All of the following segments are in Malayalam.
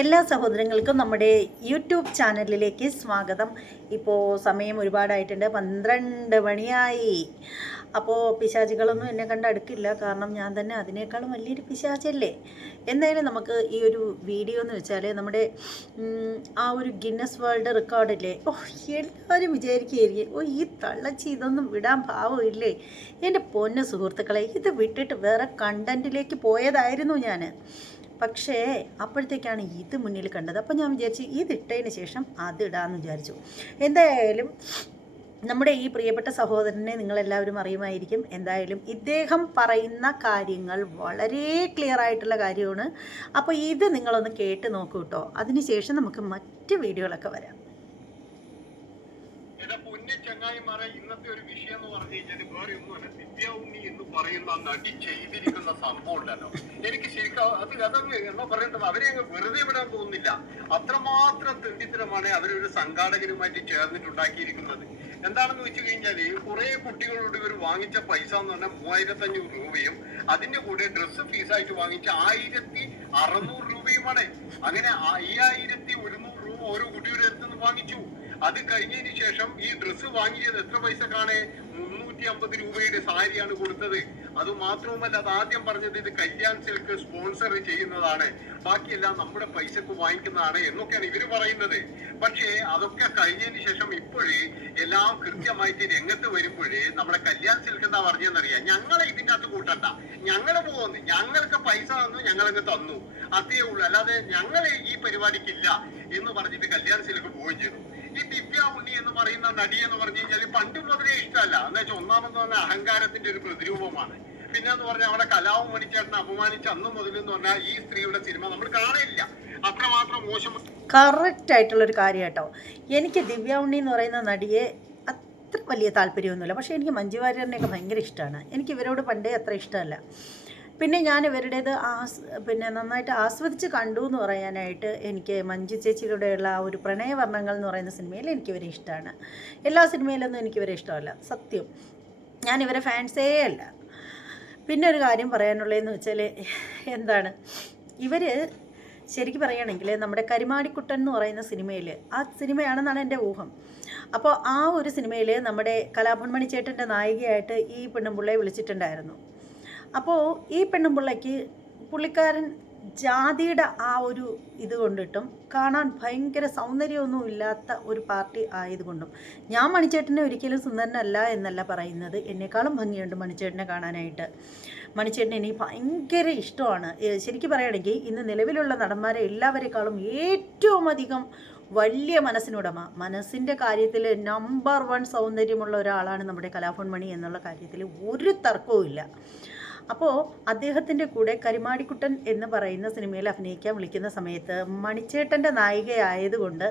എല്ലാ സഹോദരങ്ങൾക്കും നമ്മുടെ യൂട്യൂബ് ചാനലിലേക്ക് സ്വാഗതം. ഇപ്പോൾ സമയം ഒരുപാടായിട്ടുണ്ട്, 12 മണിയായി. അപ്പോൾ പിശാചികളൊന്നും എന്നെ കണ്ട് അടുക്കില്ല, കാരണം ഞാൻ തന്നെ അതിനേക്കാളും വലിയൊരു പിശാചല്ലേ. എന്തായാലും നമുക്ക് ഈ ഒരു വീഡിയോ എന്ന് വെച്ചാൽ നമ്മുടെ ആ ഒരു ഗിന്നസ് വേൾഡ് റെക്കോർഡില്ലേ, എല്ലാവരും വിചാരിക്കുകയായിരിക്കും, ഈ തള്ളച്ചി ഇതൊന്നും വിടാൻ പാവമില്ലേ. എൻ്റെ പൊന്നു സുഹൃത്തുക്കളെ, ഇത് വിട്ടിട്ട് വേറെ കണ്ടൻറ്റിലേക്ക് പോയതായിരുന്നു ഞാൻ. പക്ഷേ അപ്പോഴത്തേക്കാണ് ഇത് മുന്നിൽ കണ്ടത്. അപ്പോൾ ഞാൻ വിചാരിച്ചു ഇതിട്ടതിന് ശേഷം അതിടാമെന്ന് വിചാരിച്ചു. എന്തായാലും നമ്മുടെ ഈ പ്രിയപ്പെട്ട സഹോദരനെ നിങ്ങളെല്ലാവരും അറിയുമായിരിക്കും. എന്തായാലും ഇദ്ദേഹം പറയുന്ന കാര്യങ്ങൾ വളരെ ക്ലിയർ ആയിട്ടുള്ള കാര്യമാണ്. അപ്പോൾ ഇത് നിങ്ങളൊന്ന് കേട്ട് നോക്കൂ കേട്ടോ. അതിനുശേഷം നമുക്ക് മറ്റ് വീഡിയോകളൊക്കെ വരാം. ചങ്ങായിമാരെ, ഇന്നത്തെ ഒരു വിഷയം എന്ന് പറഞ്ഞു കഴിഞ്ഞാൽ വേറെ ഒന്നുമല്ല, ദിവ്യ ഉണ്ണി എന്ന് പറയുന്ന നടി ചെയ്തിരിക്കുന്ന സംഭവം ഉണ്ടല്ലോ. എനിക്ക് ശരിക്കും അതങ്ങ് എന്താ പറയേണ്ടത്, അവരെ അങ്ങ് വെറുതെ വിടാൻ തോന്നുന്നില്ല. അത്രമാത്രം തെണ്ടിത്തരമാണ് അവരൊരു സംഘാടകരുമായിട്ട് ചേർന്നിട്ടുണ്ടാക്കിയിരിക്കുന്നത്. എന്താണെന്ന് വെച്ച് കഴിഞ്ഞാല്, കുറെ കുട്ടികളോട് ഇവർ വാങ്ങിച്ച പൈസ എന്ന് പറഞ്ഞാൽ 3500 രൂപയും അതിന്റെ കൂടെ ഡ്രസ്സ് ഫീസായിട്ട് വാങ്ങിച്ച 1600 രൂപയുമാണ്. അങ്ങനെ 5100 രൂപ ഓരോ കുട്ടിയുടെ അടുത്ത് നിന്ന് വാങ്ങിച്ചു. അത് കഴിഞ്ഞതിന് ശേഷം ഈ ഡ്രസ്സ് വാങ്ങിയത് എത്ര പൈസക്കാണ്? 350 രൂപയുടെ സാരിയാണ് കൊടുത്തത്. അത് മാത്രവുമല്ല, അത് ആദ്യം പറഞ്ഞത് ഇത് കല്യാൺ സിൽക്ക് സ്പോൺസർ ചെയ്യുന്നതാണ്, ബാക്കിയെല്ലാം നമ്മുടെ പൈസക്ക് വാങ്ങിക്കുന്നതാണ് എന്നൊക്കെയാണ് ഇവര് പറയുന്നത്. പക്ഷേ അതൊക്കെ കഴിഞ്ഞതിന് ശേഷം ഇപ്പോഴേ എല്ലാം കൃത്യമായിട്ട് രംഗത്ത് വരുമ്പോഴേ നമ്മുടെ കല്യാൺ സിൽക്ക് എന്താ പറഞ്ഞതെന്നറിയാം, ഞങ്ങളെ ഇതിൻ്റെ അകത്ത് കൂട്ടണ്ട, ഞങ്ങള് പോകുന്നു, ഞങ്ങൾക്ക് പൈസ തന്നു, ഞങ്ങളങ്ങ് തന്നു, അതേ ഉള്ളൂ, അല്ലാതെ ഞങ്ങളെ ഈ പരിപാടിക്കില്ല എന്ന് പറഞ്ഞിട്ട് കല്യാൺ സിൽക്ക് പോവുകയും ചെയ്തു. ഈ ദിവ്യ ഉണ്ണി എന്ന് പറയുന്ന നടി എന്ന് പറഞ്ഞു കഴിഞ്ഞാൽ പണ്ട് മുതലേ ഇഷ്ടമല്ല. എന്ന് വെച്ചാൽ ഒന്നാമെന്ന് പറഞ്ഞാൽ അഹങ്കാരത്തിന്റെ ഒരു പ്രതിരൂപമാണ്. പിന്നെ എന്ന് പറഞ്ഞാൽ അവിടെ കലാവും മണിച്ചേട്ടനെ അപമാനിച്ച അന്ന് മുതൽ എന്ന് പറഞ്ഞാൽ ഈ സ്ത്രീയുടെ സിനിമ നമ്മൾ കാണില്ല. അത്രമാത്രം മോശം. കറക്റ്റ് ആയിട്ടുള്ളൊരു കാര്യം കേട്ടോ. എനിക്ക് ദിവ്യ ഉണ്ണി എന്ന് പറയുന്ന നടിയെ അത്ര വലിയ താല്പര്യമൊന്നുമില്ല. പക്ഷേ എനിക്ക് മഞ്ജു വാര്യറിനെയൊക്കെ ഭയങ്കര ഇഷ്ടമാണ്. എനിക്ക് ഇവരോട് പണ്ടേ അത്ര ഇഷ്ടമല്ല. പിന്നെ ഞാൻ ഇവരുടേത് നന്നായിട്ട് ആസ്വദിച്ച് കണ്ടു എന്ന് പറയാനായിട്ട് എനിക്ക് മഞ്ജു ചേച്ചിയുടെയുള്ള ആ ഒരു പ്രണയവർണ്ണങ്ങൾ എന്ന് പറയുന്ന സിനിമയിൽ എനിക്കിവരെ ഇഷ്ടമാണ്. എല്ലാ സിനിമയിലൊന്നും എനിക്കിവരെ ഇഷ്ടമല്ല, സത്യം. ഞാൻ ഇവരെ ഫാൻസേ അല്ല. പിന്നെ ഒരു കാര്യം പറയാനുള്ളതെന്ന് വെച്ചാൽ എന്താണ്, ഇവർ ശരിക്കും പറയുകയാണെങ്കിൽ നമ്മുടെ കരിമാടിക്കുട്ടൻ എന്ന് പറയുന്ന സിനിമയിൽ, ആ സിനിമയാണെന്നാണ് എൻ്റെ ഊഹം. അപ്പോൾ ആ ഒരു സിനിമയിൽ നമ്മുടെ കലാഭവൻ മണി ചേട്ടൻ്റെ നായികയായിട്ട് ഈ പെണ്ണുമ്പിള്ളയെ വിളിച്ചിട്ടുണ്ടായിരുന്നു. അപ്പോൾ ഈ പെണ്ണുമ്പിള്ളയ്ക്ക് പുള്ളിക്കാരൻ ജാതിയുടെ ആ ഒരു ഇത് കൊണ്ടിട്ടും കാണാൻ ഭയങ്കര സൗന്ദര്യമൊന്നും ഇല്ലാത്ത ഒരു പാർട്ടി ആയതുകൊണ്ടും, ഞാൻ മണിച്ചേട്ടനെ ഒരിക്കലും സുന്ദരനല്ല എന്നല്ല പറയുന്നത്, എന്നെക്കാളും ഭംഗിയുണ്ട് മണിച്ചേട്ടനെ കാണാനായിട്ട്. മണിച്ചേട്ടനെ എനിക്ക് ഭയങ്കര ഇഷ്ടമാണ്. ശരിക്കും പറയുകയാണെങ്കിൽ ഇന്ന് നിലവിലുള്ള നടന്മാരെ എല്ലാവരെക്കാളും ഏറ്റവും അധികം വലിയ മനസ്സിനുടമ, മനസ്സിൻ്റെ കാര്യത്തിൽ നമ്പർ 1 സൗന്ദര്യമുള്ള ഒരാളാണ് നമ്മുടെ കലാഭവൻ മണി എന്നുള്ള കാര്യത്തിൽ ഒരു തർക്കവും ഇല്ല. അപ്പോൾ അദ്ദേഹത്തിൻ്റെ കൂടെ കരിമാടിക്കുട്ടൻ എന്ന് പറയുന്ന സിനിമയിൽ അഭിനയിക്കാൻ വിളിക്കുന്ന സമയത്ത് മണിച്ചേട്ടൻ്റെ നായികയായതുകൊണ്ട്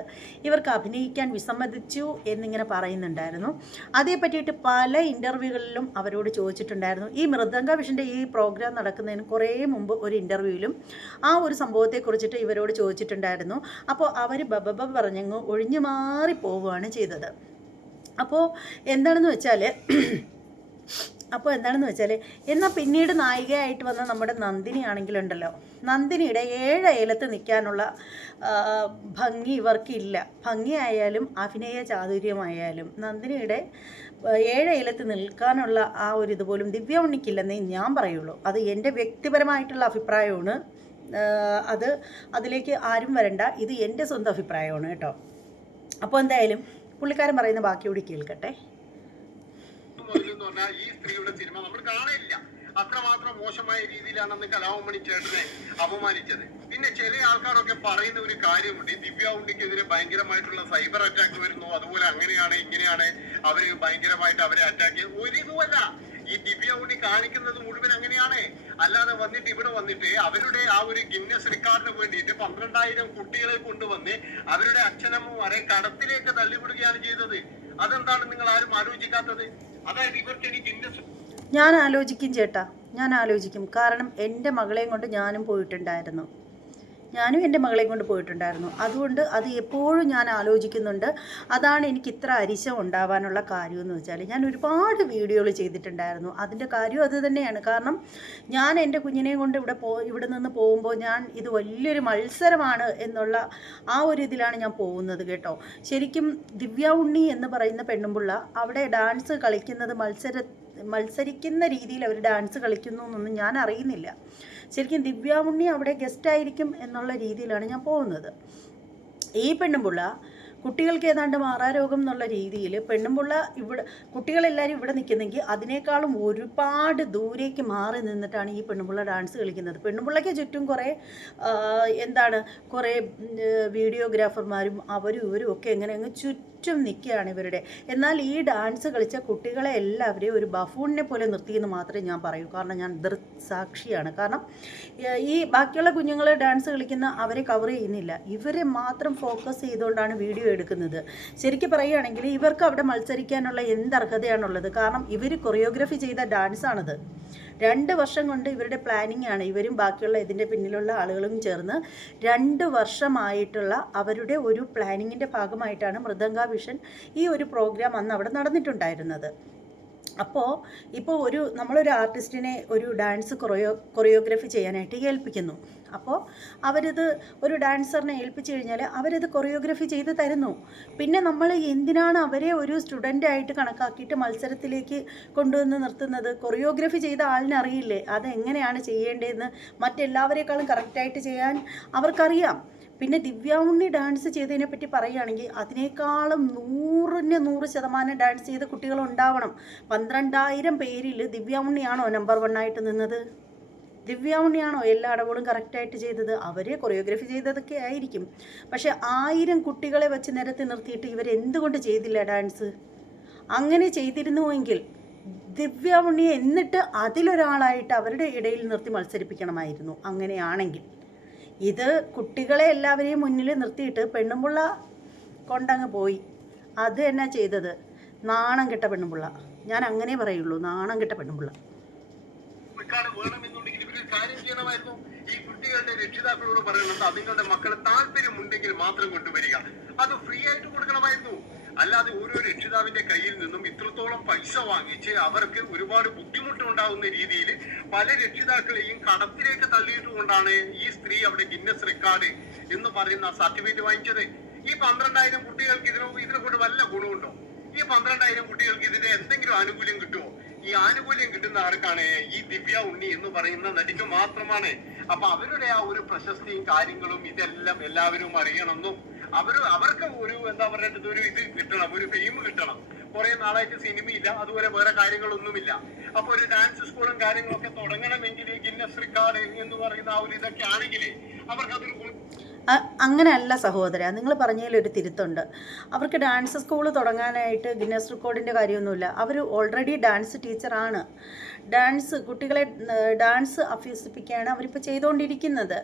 ഇവർക്ക് അഭിനയിക്കാൻ വിസമ്മതിച്ചു എന്നിങ്ങനെ പറയുന്നുണ്ടായിരുന്നു. അതേ പറ്റിയിട്ട് പല ഇൻ്റർവ്യൂകളിലും അവരോട് ചോദിച്ചിട്ടുണ്ടായിരുന്നു. ഈ മൃദംഗ വിഷൻ്റെ ഈ പ്രോഗ്രാം നടക്കുന്നതിന് കുറേ മുമ്പ് ഒരു ഇൻ്റർവ്യൂവിലും ആ ഒരു സംഭവത്തെക്കുറിച്ചിട്ട് ഇവരോട് ചോദിച്ചിട്ടുണ്ടായിരുന്നു. അപ്പോൾ അവർ ബബബ പറഞ്ഞങ്ങ് ഒഴിഞ്ഞു മാറി പോവുകയാണ് ചെയ്തത്. അപ്പോൾ എന്താണെന്ന് വെച്ചാൽ എന്നാൽ പിന്നീട് നായികയായിട്ട് വന്ന നമ്മുടെ നന്ദിനി ആണെങ്കിലുണ്ടല്ലോ, നന്ദിനിയുടെ 7 അയലത്ത് നിൽക്കാനുള്ള ഭംഗി ഇവർക്കില്ല. ഭംഗിയായാലും അഭിനയ ചാതുര്യമായാലും നന്ദിനിയുടെ 7 അയലത്ത് നിൽക്കാനുള്ള ആ ഒരു ഇതുപോലും ദിവ്യ ഉണ്ണിക്കില്ലെന്നേ ഞാൻ പറയുള്ളൂ. അത് എൻ്റെ വ്യക്തിപരമായിട്ടുള്ള അഭിപ്രായമാണ്. അതിലേക്ക് ആരും വരണ്ട, ഇത് എൻ്റെ സ്വന്തം അഭിപ്രായമാണ് കേട്ടോ. അപ്പോൾ എന്തായാലും പുള്ളിക്കാരൻ പറയുന്ന ബാക്കിയോട് കേൾക്കട്ടെ. ഈ സ്ത്രീയുടെ സിനിമ നമ്മൾ കാണില്ല. അത്രമാത്രം മോശമായ രീതിയിലാണെന്ന് കലാഭവൻ മണി ചേട്ടനെ അപമാനിച്ചത്. പിന്നെ ചില ആൾക്കാരൊക്കെ പറയുന്ന ഒരു കാര്യമുണ്ട്, ഈ ദിവ്യ ഉണ്ണിക്കെതിരെ ഭയങ്കരമായിട്ടുള്ള സൈബർ അറ്റാക്ക് വരുന്നു, അതുപോലെ അങ്ങനെയാണ് ഇങ്ങനെയാണ് അവര് ഭയങ്കരമായിട്ട് അവരെ അറ്റാക്ക് ചെയ്ത്. ഒരിതുമല്ല, ഈ ദിവ്യ ഉണ്ണി കാണിക്കുന്നത് മുഴുവൻ അങ്ങനെയാണ്. അല്ലാതെ വന്നിട്ട് ഇവിടെ വന്നിട്ട് അവരുടെ ആ ഒരു ഗിന്നസ് റെക്കോർഡിന് വേണ്ടിയിട്ട് 12,000 കുട്ടികളെ കൊണ്ടുവന്ന് അവരുടെ അച്ഛനമ്മമാരെ കടത്തിലേക്ക് തള്ളിവിടുകയാണ് ചെയ്തത്. അതെന്താണ് നിങ്ങൾ ആരും ആലോചിക്കാത്തത്? അതായത് ഇവർക്ക് ഇനി ഗിന്നസ്, ഞാൻ ആലോചിക്കും ചേട്ടാ, ഞാൻ ആലോചിക്കും. കാരണം എൻ്റെ മകളെയും കൊണ്ട് ഞാനും പോയിട്ടുണ്ടായിരുന്നു. ഞാനും എൻ്റെ മകളെയും കൊണ്ട് പോയിട്ടുണ്ടായിരുന്നു. അതുകൊണ്ട് അത് എപ്പോഴും ഞാൻ ആലോചിക്കുന്നുണ്ട്. അതാണ് എനിക്ക് ഇത്ര അരിശം ഉണ്ടാവാനുള്ള കാര്യമെന്ന് വെച്ചാൽ, ഞാൻ ഒരുപാട് വീഡിയോകൾ ചെയ്തിട്ടുണ്ടായിരുന്നു. അതിൻ്റെ കാര്യം അത് തന്നെയാണ്. കാരണം ഞാൻ എൻ്റെ കുഞ്ഞിനെയും കൊണ്ട് ഇവിടെ നിന്ന് പോകുമ്പോൾ ഞാൻ ഇത് വലിയൊരു മത്സരമാണ് എന്നുള്ള ആ ഒരു ഇതിലാണ് ഞാൻ പോകുന്നത് കേട്ടോ. ശരിക്കും ദിവ്യ ഉണ്ണി എന്ന് പറയുന്ന പെണ്ണുമ്പിള്ള അവിടെ ഡാൻസ് കളിക്കുന്നത് മത്സരിക്കുന്ന രീതിയിൽ അവർ ഡാൻസ് കളിക്കുന്നു എന്നൊന്നും ഞാൻ അറിയുന്നില്ല. ശരിക്കും ദിവ്യ ഉണ്ണി അവിടെ ഗസ്റ്റായിരിക്കും എന്നുള്ള രീതിയിലാണ് ഞാൻ പോകുന്നത്. ഈ പെണ്ണുമ്പിള്ള കുട്ടികൾക്ക് ഏതാണ്ട് മാറാരോഗം എന്നുള്ള രീതിയിൽ പെണ്ണുമ്പിള്ള കുട്ടികളെല്ലാവരും ഇവിടെ നിൽക്കുന്നെങ്കിൽ അതിനേക്കാളും ഒരുപാട് ദൂരേക്ക് മാറി നിന്നിട്ടാണ് ഈ പെണ്ണുമ്പിള്ള ഡാൻസ് കളിക്കുന്നത്. പെണ്ണുമ്പിള്ളയ്ക്ക് ചുറ്റും കുറേ വീഡിയോഗ്രാഫർമാരും അവരും ഇവരും ഒക്കെ എങ്ങനെ അങ്ങ് ചുറ്റും നിൽക്കുകയാണ് ഇവരുടെ. എന്നാൽ ഈ ഡാൻസ് കളിച്ച കുട്ടികളെ എല്ലാവരെയും ഒരു ബഫൂണിനെ പോലെ നിർത്തിയെന്ന് മാത്രമേ ഞാൻ പറയൂ. കാരണം ഞാൻ ദൃക്സാക്ഷിയാണ്. കാരണം ഈ ബാക്കിയുള്ള കുഞ്ഞുങ്ങൾ ഡാൻസ് കളിക്കുന്ന അവരെ കവർ ചെയ്യുന്നില്ല, ഇവരെ മാത്രം ഫോക്കസ് ചെയ്തുകൊണ്ടാണ് വീഡിയോ എടുക്കുന്നത്. ശരിക്കും പറയുകയാണെങ്കിൽ ഇവർക്ക് അവിടെ മത്സരിക്കാനുള്ള എന്ത് അർഹതയാണുള്ളത്? കാരണം ഇവർ കൊറിയോഗ്രാഫി ചെയ്ത ഡാൻസാണിത്. 2 വർഷം കൊണ്ട് ഇവരുടെ പ്ലാനിങ് ആണ്. ഇവരും ബാക്കിയുള്ള ഇതിൻ്റെ പിന്നിലുള്ള ആളുകളും ചേർന്ന് 2 വർഷമായിട്ടുള്ള അവരുടെ ഒരു പ്ലാനിങ്ങിൻ്റെ ഭാഗമായിട്ടാണ് മൃദംഗ വിഷൻ ഈ ഒരു പ്രോഗ്രാം അന്ന് അവിടെ നടന്നിട്ടുണ്ടായിരുന്നത്. അപ്പോൾ നമ്മളൊരു ആർട്ടിസ്റ്റിനെ ഒരു ഡാൻസ് കൊറിയോഗ്രാഫി ചെയ്യാനായിട്ട് ഏൽപ്പിക്കുന്നു. അപ്പോൾ അവരിത് ഒരു ഡാൻസറിനെ ഏൽപ്പിച്ചു കഴിഞ്ഞാൽ അവരത് കൊറിയോഗ്രാഫി ചെയ്ത് തരുന്നു. പിന്നെ നമ്മൾ എന്തിനാണ് അവരെ ഒരു സ്റ്റുഡൻ്റായിട്ട് കണക്കാക്കിയിട്ട് മത്സരത്തിലേക്ക് കൊണ്ടുവന്ന് നിർത്തുന്നത്? കൊറിയോഗ്രാഫി ചെയ്ത ആളിനെ അറിയില്ലേ അതെങ്ങനെയാണ് ചെയ്യേണ്ടതെന്ന്? മറ്റെല്ലാവരേക്കാളും കറക്റ്റായിട്ട് ചെയ്യാൻ അവർക്കറിയാം. പിന്നെ ദിവ്യ ഉണ്ണി ഡാൻസ് ചെയ്തതിനെ പറ്റി പറയുകയാണെങ്കിൽ അതിനേക്കാളും 100% ഡാൻസ് ചെയ്ത കുട്ടികളുണ്ടാവണം. 12,000 പേരിൽ ദിവ്യ ഉണ്ണിയാണോ നമ്പർ 1 ആയിട്ട് നിന്നത്? ദിവ്യ ഉണ്ണിയാണോ എല്ലാ അടവുകളും കറക്റ്റായിട്ട് ചെയ്തത്? അവർ കൊറിയോഗ്രാഫി ചെയ്തതൊക്കെ ആയിരിക്കും. പക്ഷേ 1000 കുട്ടികളെ വെച്ച് നിരത്തി നിർത്തിയിട്ട് ഇവരെന്തുകൊണ്ട് ചെയ്തില്ല ഡാൻസ്? അങ്ങനെ ചെയ്തിരുന്നുവെങ്കിൽ ദിവ്യ ഉണ്ണിയെ എന്നിട്ട് അതിലൊരാളായിട്ട് അവരുടെ ഇടയിൽ നിർത്തി മത്സരിപ്പിക്കണമായിരുന്നു. അങ്ങനെയാണെങ്കിൽ ഇത് കുട്ടികളെ എല്ലാവരെയും മുന്നിൽ നിർത്തിയിട്ട് പെണ്ണുമ്പിള്ള കൊണ്ടങ്ങ് പോയി. അത് എന്നാ ചെയ്തത്? നാണം കെട്ട പെണ്ണുമ്പിള്ള. ഞാൻ അങ്ങനെ പറയുള്ളൂ, നാണം കെട്ട പെണ്ണുമ്പിള്ള. ഈ കുട്ടികളുടെ രക്ഷിതാക്കളോട് പറയുന്നത് അതിങ്ങളുടെ മക്കളെ താല്പര്യമുണ്ടെങ്കിൽ മാത്രം കൊണ്ടുവരിക, അത് ഫ്രീ ആയിട്ട് കൊടുക്കണമായിരുന്നു. അല്ലാതെ ഓരോ രക്ഷിതാവിന്റെ കയ്യിൽ നിന്നും ഇത്രത്തോളം പൈസ വാങ്ങിച്ച് അവർക്ക് ഒരുപാട് ബുദ്ധിമുട്ടുണ്ടാകുന്ന രീതിയിൽ പല രക്ഷിതാക്കളെയും കടത്തിലേക്ക് തള്ളിയിട്ടുകൊണ്ടാണ് ഈ സ്ത്രീ അവിടെ ഗിന്നസ് റെക്കോർഡ് എന്ന് പറയുന്ന സർട്ടിഫിക്കറ്റ് വാങ്ങിച്ചത്. ഈ 12,000 കുട്ടികൾക്ക് ഇതിനെ കൊണ്ട് വല്ല ഗുണമുണ്ടോ? ഈ 12,000 കുട്ടികൾക്ക് ഇതിന്റെ എന്തെങ്കിലും ആനുകൂല്യം കിട്ടുമോ? ഈ ആനുകൂല്യം കിട്ടുന്ന ആർക്കാണ്? ഈ ദിവ്യ ഉണ്ണി എന്ന് പറയുന്ന നടിക്ക് മാത്രമാണ്. അപ്പൊ അവരുടെ ആ ഒരു പ്രശസ്തിയും കാര്യങ്ങളും ഇതെല്ലാം എല്ലാവരും അറിയണമെന്നും അവർക്ക് ഒരു ഒരു ഇത് കിട്ടണം, ഒരു ഫെയിം കിട്ടണം. കുറെ നാളായിട്ട് സിനിമയില്ല, അതുപോലെ വേറെ കാര്യങ്ങളൊന്നുമില്ല. അപ്പൊ ഒരു ഡാൻസ് സ്കൂളും കാര്യങ്ങളൊക്കെ തുടങ്ങണമെങ്കിൽ ഗിന്നസ് റെക്കോർഡ് എന്ന് പറയുന്ന ആ ഒരു ഇതൊക്കെ ആണെങ്കിൽ അവർക്കതൊരു അങ്ങനെയല്ല സഹോദര, നിങ്ങൾ പറഞ്ഞതിലൊരു തിരുത്തുണ്ട്. അവർക്ക് ഡാൻസ് സ്കൂൾ തുടങ്ങാനായിട്ട് ഗിന്നസ് റെക്കോർഡിൻ്റെ കാര്യമൊന്നുമില്ല. അവർ ഓൾറെഡി ഡാൻസ് ടീച്ചറാണ്. കുട്ടികളെ ഡാൻസ് അഭ്യസിപ്പിക്കുകയാണ് അവരിപ്പോൾ ചെയ്തുകൊണ്ടിരിക്കുന്നത്.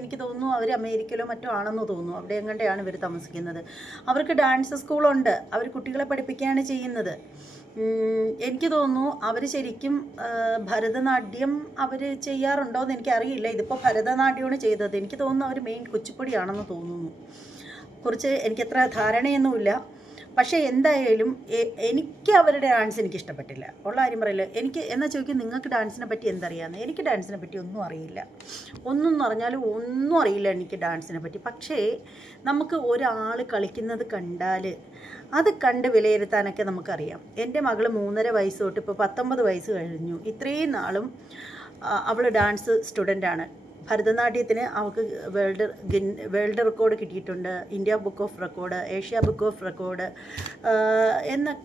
എനിക്ക് തോന്നുന്നു അവർ അമേരിക്കയിലോ മറ്റോ ആണെന്ന് തോന്നുന്നു. അവിടെ എങ്ങനെയാണ് ഇവർ താമസിക്കുന്നത്. അവർക്ക് ഡാൻസ് സ്കൂളുണ്ട്. അവർ കുട്ടികളെ പഠിപ്പിക്കുകയാണ് ചെയ്യുന്നത്. എനിക്ക് തോന്നുന്നു അവർ ശരിക്കും ഭരതനാട്യം അവർ ചെയ്യാറുണ്ടോ എന്ന് എനിക്കറിയില്ല. ഇതിപ്പോൾ ഭരതനാട്യമാണ് ചെയ്തത്. എനിക്ക് തോന്നുന്നു അവർ മെയിൻ കുച്ചിപ്പുടിയാണെന്ന് തോന്നുന്നു. കുറിച്ച് എനിക്കത്ര ധാരണയൊന്നുമില്ല. പക്ഷേ എന്തായാലും എനിക്ക് അവരുടെ ഡാൻസ് എനിക്ക് ഇഷ്ടപ്പെട്ടില്ല. ഉള്ള കാര്യം പറയില്ല. എന്നാ ചോദിക്കും നിങ്ങൾക്ക് ഡാൻസിനെ പറ്റി എന്തറിയാമെന്ന്? എനിക്ക് ഡാൻസിനെ പറ്റി ഒന്നും അറിയില്ല. ഒന്നും പറഞ്ഞാലും ഒന്നും അറിയില്ല എനിക്ക് ഡാൻസിനെ പറ്റി. പക്ഷേ നമുക്ക് ഒരാൾ കളിക്കുന്നത് കണ്ടാൽ അത് കണ്ട് വിലയിരുത്താനൊക്കെ നമുക്കറിയാം. എൻ്റെ മകൾ 3.5 വയസ്സ് തൊട്ട് ഇപ്പോൾ 19 വയസ്സ് കഴിഞ്ഞു. ഇത്രയും നാളും അവൾ ഡാൻസ് സ്റ്റുഡൻ്റാണ്. ഭരതനാട്യത്തിന് അവൾക്ക് വേൾഡ് റെക്കോർഡ് കിട്ടിയിട്ടുണ്ട്. India book of record, Asia book of record എന്ന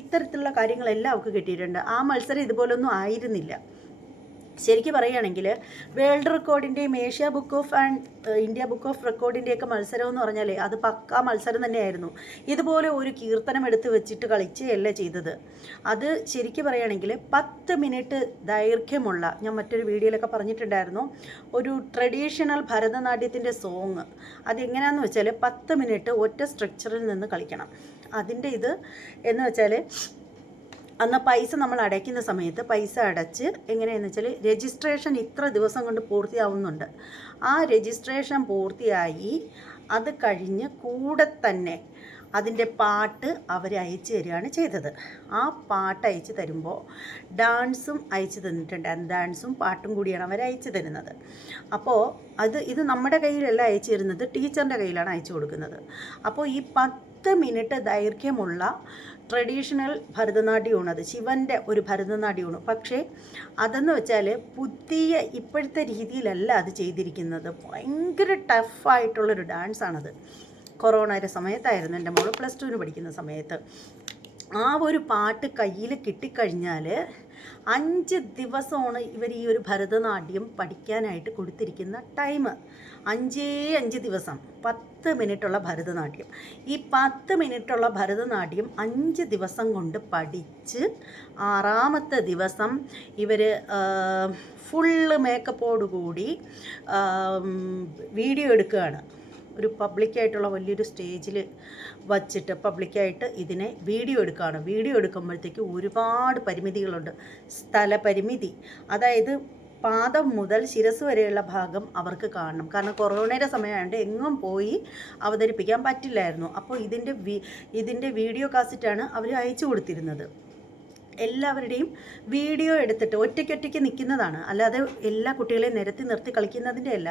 ഇത്തരത്തിലുള്ള കാര്യങ്ങളെല്ലാം അവൾക്ക് കിട്ടിയിട്ടുണ്ട്. ആ മത്സരം ഇതുപോലൊന്നും ആയിരുന്നില്ല. ശരിക്കും പറയുകയാണെങ്കിൽ വേൾഡ് റെക്കോർഡിൻ്റെയും Asia book of India book of റെക്കോർഡിൻ്റെയൊക്കെ മത്സരം എന്ന് പറഞ്ഞാൽ അത് പക്കാ മത്സരം തന്നെയായിരുന്നു. ഇതുപോലെ ഒരു കീർത്തനം എടുത്ത് വെച്ചിട്ട് കളിക്കുകയല്ല ചെയ്തത്. അത് ശരിക്കും പറയുകയാണെങ്കിൽ 10 മിനിറ്റ് ദൈർഘ്യമുള്ള, ഞാൻ മറ്റൊരു വീഡിയോയിലൊക്കെ പറഞ്ഞിട്ടുണ്ടായിരുന്നു, ഒരു ട്രഡീഷണൽ ഭരതനാട്യത്തിൻ്റെ സോങ്. അതെങ്ങനെയാണെന്ന് വെച്ചാൽ 10 മിനിറ്റ് ഒറ്റ സ്ട്രക്ചറിൽ നിന്ന് കളിക്കണം. അതിൻ്റെ ഇത് എന്ന് വെച്ചാൽ അന്ന് പൈസ നമ്മൾ അടയ്ക്കുന്ന സമയത്ത് പൈസ അടച്ച് എങ്ങനെയാണെന്ന് വെച്ചാൽ രജിസ്ട്രേഷൻ ഇത്ര ദിവസം കൊണ്ട് പൂർത്തിയാവുന്നുണ്ട്. ആ രജിസ്ട്രേഷൻ പൂർത്തിയായി അത് കഴിഞ്ഞ് കൂടെ തന്നെ അതിൻ്റെ പാട്ട് അവർ അയച്ചു തരികയാണ് ചെയ്തത്. ആ പാട്ട് അയച്ചു തരുമ്പോൾ ഡാൻസും അയച്ചു തന്നിട്ടുണ്ട്. ഡാൻസും പാട്ടും കൂടിയാണ് അവർ അയച്ചു തരുന്നത്. അപ്പോൾ ഇത് നമ്മുടെ കയ്യിലല്ല അയച്ചു തരുന്നത്, ടീച്ചറിൻ്റെ കയ്യിലാണ് അയച്ചു കൊടുക്കുന്നത്. അപ്പോൾ ഈ 10 മിനിറ്റ് ദൈർഘ്യമുള്ള ട്രഡീഷണൽ ഭരതനാട്യമാണ്, അത് ശിവൻ്റെ ഒരു ഭരതനാട്യമാണ്. പക്ഷേ അതെന്ന് വെച്ചാൽ പുതിയ ഇപ്പോഴത്തെ രീതിയിലല്ല അത് ചെയ്തിരിക്കുന്നത്. ഭയങ്കര ടഫായിട്ടുള്ളൊരു ഡാൻസാണത്. കൊറോണയുടെ സമയത്തായിരുന്നു, എൻ്റെ മോള് +2 പഠിക്കുന്ന സമയത്ത്. ആ ഒരു പാട്ട് കയ്യിൽ കിട്ടിക്കഴിഞ്ഞാൽ 5 ദിവസമാണ് ഇവർ ഈ ഒരു ഭരതനാട്യം പഠിക്കാനായിട്ട് കൊടുത്തിരിക്കുന്ന ടൈം. 5 ദിവസം 10 മിനിറ്റുള്ള ഭരതനാട്യം. ഈ 10 മിനിറ്റുള്ള ഭരതനാട്യം 5 ദിവസം കൊണ്ട് പഠിച്ച് 6ാമത്തെ ദിവസം ഇവർ ഫുള്ള് മേക്കപ്പോടുകൂടി വീഡിയോ എടുക്കുകയാണ്. ഒരു പബ്ലിക്കായിട്ടുള്ള വലിയൊരു സ്റ്റേജിൽ വച്ചിട്ട് പബ്ലിക്കായിട്ട് ഇതിനെ വീഡിയോ എടുക്കുകയാണ്. വീഡിയോ എടുക്കുമ്പോഴത്തേക്ക് ഒരുപാട് പരിമിതികളുണ്ട്. സ്ഥലപരിമിതി, അതായത് പാദം മുതൽ ശിരസ് വരെയുള്ള ഭാഗം അവർക്ക് കാണണം. കാരണം കൊറോണയുടെ സമയമായതുകൊണ്ട് എങ്ങും പോയി അവതരിപ്പിക്കാൻ പറ്റില്ലായിരുന്നു. അപ്പോൾ ഇതിൻ്റെ വീഡിയോ കാസറ്റാണ് അവർ അയച്ചു കൊടുത്തിരുന്നത്. എല്ലാവരുടെയും വീഡിയോ എടുത്തിട്ട് ഒറ്റയ്ക്കൊറ്റയ്ക്ക് നിൽക്കുന്നതാണ്, അല്ലാതെ എല്ലാ കുട്ടികളെയും നിരത്തി നിർത്തി കളിക്കുന്നതിൻ്റെ അല്ല.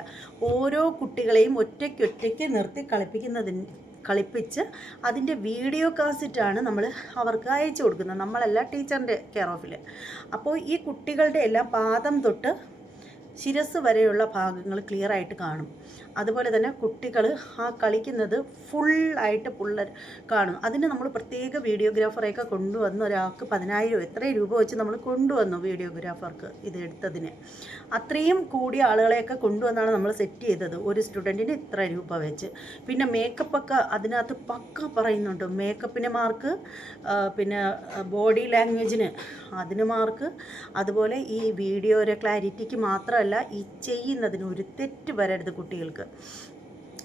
ഓരോ കുട്ടികളെയും ഒറ്റയ്ക്കൊറ്റയ്ക്ക് നിർത്തി കളിപ്പിച്ച് അതിൻ്റെ വീഡിയോ കാസറ്റാണ് നമ്മൾ അവർക്ക് അയച്ചു കൊടുക്കുന്നത്. നമ്മളല്ല, ടീച്ചറിൻ്റെ കെയർ ഓഫിൽ. അപ്പോൾ ഈ കുട്ടികളുടെ എല്ലാം പാദം തൊട്ട് ശിരസ് വരെയുള്ള ഭാഗങ്ങൾ ക്ലിയറായിട്ട് കാണും. അതുപോലെ തന്നെ കുട്ടികൾ ആ കളിക്കുന്നത് ഫുള്ളായിട്ട് കാണും. അതിന് നമ്മൾ പ്രത്യേക വീഡിയോഗ്രാഫറെയൊക്കെ കൊണ്ടുവന്ന് ഒരാൾക്ക് 10,000 എത്രയും രൂപ വെച്ച് നമ്മൾ കൊണ്ടുവന്നു വീഡിയോഗ്രാഫർക്ക് ഇത് എടുത്തതിന്. അത്രയും കൂടിയ ആളുകളെയൊക്കെ കൊണ്ടുവന്നാണ് നമ്മൾ സെറ്റ് ചെയ്തത്. ഒരു സ്റ്റുഡൻറ്റിന് ഇത്ര രൂപ വെച്ച്. പിന്നെ മേക്കപ്പൊക്കെ അതിനകത്ത് പക്ക പറയുന്നുണ്ട്. മേക്കപ്പിന് മാർക്ക്, പിന്നെ ബോഡി ലാംഗ്വേജിന് അതിന് മാർക്ക്, അതുപോലെ ഈ വീഡിയോയുടെ ക്ലാരിറ്റിക്ക് മാത്രമല്ല, ഈ ചെയ്യുന്നതിന് ഒരു തെറ്റ് വരരുത് കുട്ടികൾക്ക്.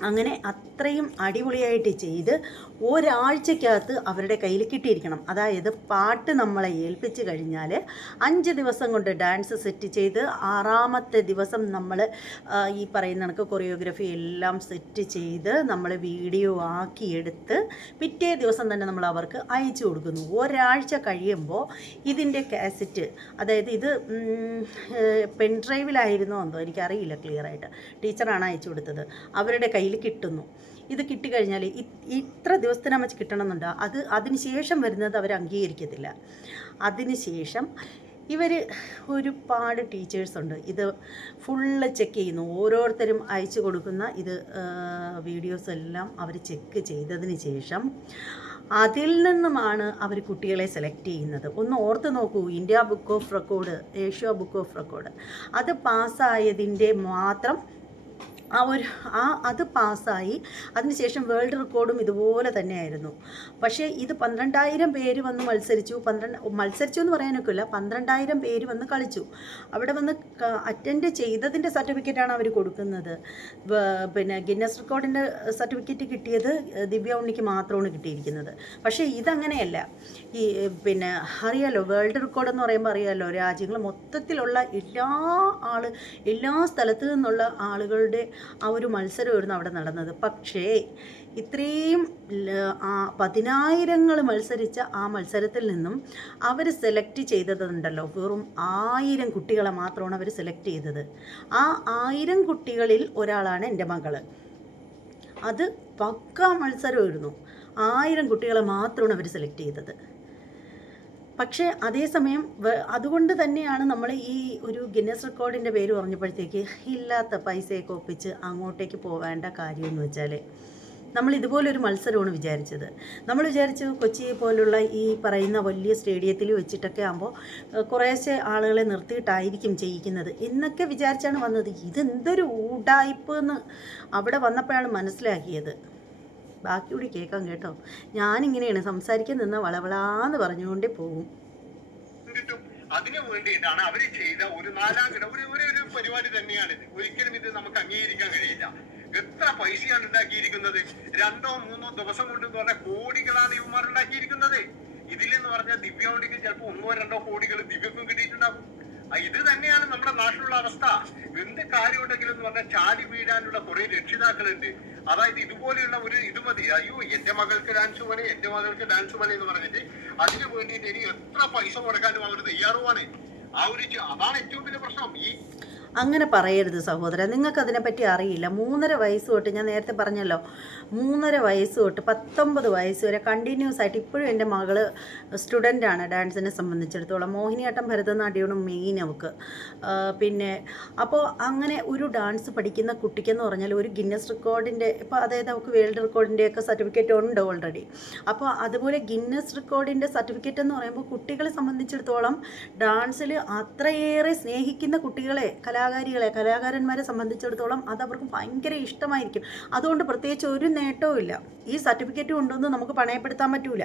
അങ്ങനെ അത്രയും അടിപൊളിയായിട്ട് ചെയ്ത് ഒരാഴ്ചക്കകത്ത് അവരുടെ കയ്യിൽ കിട്ടിയിരിക്കണം. അതായത് പാട്ട് നമ്മളെ ഏൽപ്പിച്ച് കഴിഞ്ഞാൽ 5 ദിവസം കൊണ്ട് ഡാൻസ് സെറ്റ് ചെയ്ത് 6ാമത്തെ ദിവസം നമ്മൾ ഈ പറയുന്ന കണക്ക് കൊറിയോഗ്രഫി എല്ലാം സെറ്റ് ചെയ്ത് നമ്മൾ വീഡിയോ ആക്കിയെടുത്ത് പിറ്റേ ദിവസം തന്നെ നമ്മൾ അവർക്ക് അയച്ചു കൊടുക്കുന്നു. ഒരാഴ്ച കഴിയുമ്പോൾ ഇതിൻ്റെ കാസറ്റ്, അതായത് ഇത് പെൻഡ്രൈവിലായിരുന്നോ എന്തോ എനിക്കറിയില്ല ക്ലിയറായിട്ട്, ടീച്ചറാണ് അയച്ചു കൊടുത്തത്, അവരുടെ കയ്യിൽ കിട്ടുന്നു. ഇത് കിട്ടിക്കഴിഞ്ഞാൽ ഇത്ര ദിവസത്തിനകം വെച്ച് കിട്ടണമെന്നുണ്ടോ, അതിന് ശേഷം വരുന്നത് അവർ അംഗീകരിക്കത്തില്ല. അതിനുശേഷം ഇവർ ഒരുപാട് ടീച്ചേഴ്സുണ്ട്, ഇത് ഫുള്ള് ചെക്ക് ചെയ്യുന്നു. ഓരോരുത്തരും അയച്ചു കൊടുക്കുന്ന വീഡിയോസ് എല്ലാം അവർ ചെക്ക് ചെയ്തതിന് ശേഷം അതിൽ നിന്നുമാണ് അവർ കുട്ടികളെ സെലക്ട് ചെയ്യുന്നത്. ഒന്ന് ഓർത്ത് നോക്കൂ, India book of record, Asia book of record, അത് പാസ്സായതിൻ്റെ മാത്രം അത് പാസ്സായി. അതിനുശേഷം വേൾഡ് റെക്കോർഡും ഇതുപോലെ തന്നെയായിരുന്നു. പക്ഷേ ഇത് 12,000 പേര് വന്ന് മത്സരിച്ചു എന്ന് പറയാനൊക്കെ ഇല്ല, 12,000 പേര് വന്ന് കളിച്ചു. അവിടെ വന്ന് അറ്റൻഡ് ചെയ്തതിൻ്റെ സർട്ടിഫിക്കറ്റാണ് അവർ കൊടുക്കുന്നത്. പിന്നെ ഗിന്നസ് റെക്കോർഡിൻ്റെ സർട്ടിഫിക്കറ്റ് കിട്ടിയത് ദിവ്യ ഉണ്ണിക്ക് മാത്രമാണ് കിട്ടിയിരിക്കുന്നത്. പക്ഷേ ഇതങ്ങനെയല്ല. പിന്നെ അറിയാലോ, വേൾഡ് റെക്കോർഡ് എന്ന് പറയുമ്പോൾ അറിയാലോ, രാജ്യങ്ങൾ മൊത്തത്തിലുള്ള എല്ലാ സ്ഥലത്തു നിന്നുള്ള ആളുകളുടെ ആ ഒരു മത്സരമായിരുന്നു അവിടെ നടന്നത്. പക്ഷേ ഇത്രയും 10,000 മത്സരിച്ച ആ മത്സരത്തിൽ നിന്നും അവർ സെലക്ട് ചെയ്തതുണ്ടല്ലോ, വെറും 1000 കുട്ടികളെ മാത്രമാണ് അവർ സെലക്ട് ചെയ്തത്. ആ 1000 കുട്ടികളിൽ ഒരാളാണ് എൻ്റെ മകള്. അത് പക്കാ മത്സരമായിരുന്നു. 1000 കുട്ടികളെ മാത്രമാണ് അവർ സെലക്ട് ചെയ്തത്. പക്ഷേ അതേസമയം അതുകൊണ്ട് തന്നെയാണ് നമ്മൾ ഈ ഒരു ഗിന്നസ് റെക്കോർഡിൻ്റെ പേര് പറഞ്ഞപ്പോഴത്തേക്ക് ഇല്ലാത്ത പൈസയൊക്കെ ഒപ്പിച്ച് അങ്ങോട്ടേക്ക് പോവേണ്ട കാര്യമെന്ന് വെച്ചാൽ, നമ്മൾ ഇതുപോലൊരു മത്സരമാണ് വിചാരിച്ചത്. നമ്മൾ വിചാരിച്ചു കൊച്ചി പോലുള്ള ഈ പറയുന്ന വലിയ സ്റ്റേഡിയത്തിൽ വെച്ചിട്ടൊക്കെ ആകുമ്പോൾ കുറേശ്ശെ ആളുകളെ നിർത്തിയിട്ടായിരിക്കും ചെയ്യിക്കുന്നത് എന്നൊക്കെ വിചാരിച്ചാണ് വന്നത്. ഇതെന്തൊരു ഊടായ്പ് എന്ന് അവിടെ വന്നപ്പോഴാണ് മനസ്സിലാക്കിയത്. ബാക്കി കൂടി കേൾക്കാം കേട്ടോ. ഞാനിങ്ങനെയാണ് സംസാരിക്കാൻ നിന്ന വളവളാന്ന് പറഞ്ഞുകൊണ്ടേ പോകും. അതിനു വേണ്ടിയിട്ടാണ് അവര് ചെയ്ത ഒരു 4ാം ഘട്ടം ഒരു പരിപാടി തന്നെയാണിത്. ഒരിക്കലും ഇത് നമുക്ക് അംഗീകരിക്കാൻ കഴിയില്ല. എത്ര പൈസയാണ് ഉണ്ടാക്കിയിരിക്കുന്നത്? 2-3 ദിവസം കൊണ്ട് എന്ന് പറഞ്ഞാൽ കോടികളാണ് ഇവന്മാർ ഉണ്ടാക്കിയിരിക്കുന്നത്. ഇതിലെന്ന് പറഞ്ഞാൽ ദിവ്യൗണ്ടിക്ക് ചിലപ്പോൾ 1-2 കോടികൾ ദിവ്യക്കും കിട്ടിയിട്ടുണ്ടാവും. ഇത് തന്നെയാണ് നമ്മുടെ നാട്ടിലുള്ള അവസ്ഥ. എന്ത് കാര്യമുണ്ടെങ്കിലും എന്ന് പറഞ്ഞാൽ ചാടി വീഴാനുള്ള കുറെ രക്ഷിതാക്കളുണ്ട്. അതായത് ഇതുപോലെയുള്ള ഒരു ഇത് മതി, അയ്യോ എന്റെ മകൾക്ക് ഡാൻസ് മണി, എന്റെ മകൾക്ക് ഡാൻസ് മണി എന്ന് പറഞ്ഞിട്ട് അതിന് വേണ്ടിയിട്ട് ഇനി എത്ര പൈസ കൊടുക്കാനും അവർ തയ്യാറുമാണ്. അതാണ് ഏറ്റവും വലിയ പ്രശ്നം. അങ്ങനെ പറയരുത് സഹോദരൻ, നിങ്ങൾക്ക് അതിനെപ്പറ്റി അറിയില്ല. 3.5 വയസ്സ് തൊട്ട്, ഞാൻ നേരത്തെ പറഞ്ഞല്ലോ, 3.5 വയസ്സ് തൊട്ട് 19 വയസ്സ് വരെ കണ്ടിന്യൂസ് ആയിട്ട് ഇപ്പോഴും എൻ്റെ മകള് സ്റ്റുഡൻ്റാണ് ഡാൻസിനെ സംബന്ധിച്ചിടത്തോളം. മോഹിനിയാട്ടം, ഭരതനാട്യമാണ് മെയിൻ അവൾക്ക്. പിന്നെ അപ്പോൾ അങ്ങനെ ഒരു ഡാൻസ് പഠിക്കുന്ന കുട്ടിക്കെന്ന് പറഞ്ഞാൽ ഒരു ഗിന്നസ് റെക്കോർഡിൻ്റെ, ഇപ്പോൾ അതായത് അവൾക്ക് വേൾഡ് റെക്കോർഡിൻ്റെയൊക്കെ സർട്ടിഫിക്കറ്റ് ഉണ്ട് ഓൾറെഡി. അപ്പോൾ അതുപോലെ ഗിന്നസ് റെക്കോർഡിൻ്റെ സർട്ടിഫിക്കറ്റ് എന്ന് പറയുമ്പോൾ കുട്ടികളെ സംബന്ധിച്ചിടത്തോളം ഡാൻസിൽ അത്രയേറെ സ്നേഹിക്കുന്ന കുട്ടികളെ, കലാകാരന്മാരെ സംബന്ധിച്ചിടത്തോളം അതവർക്ക് ഭയങ്കര ഇഷ്ടമായിരിക്കും. അതുകൊണ്ട് പ്രത്യേകിച്ച് ഒരു നേട്ടവും ഇല്ല. ഈ സർട്ടിഫിക്കറ്റ് കൊണ്ടുവന്ന് നമുക്ക് പണയപ്പെടുത്താൻ പറ്റൂല,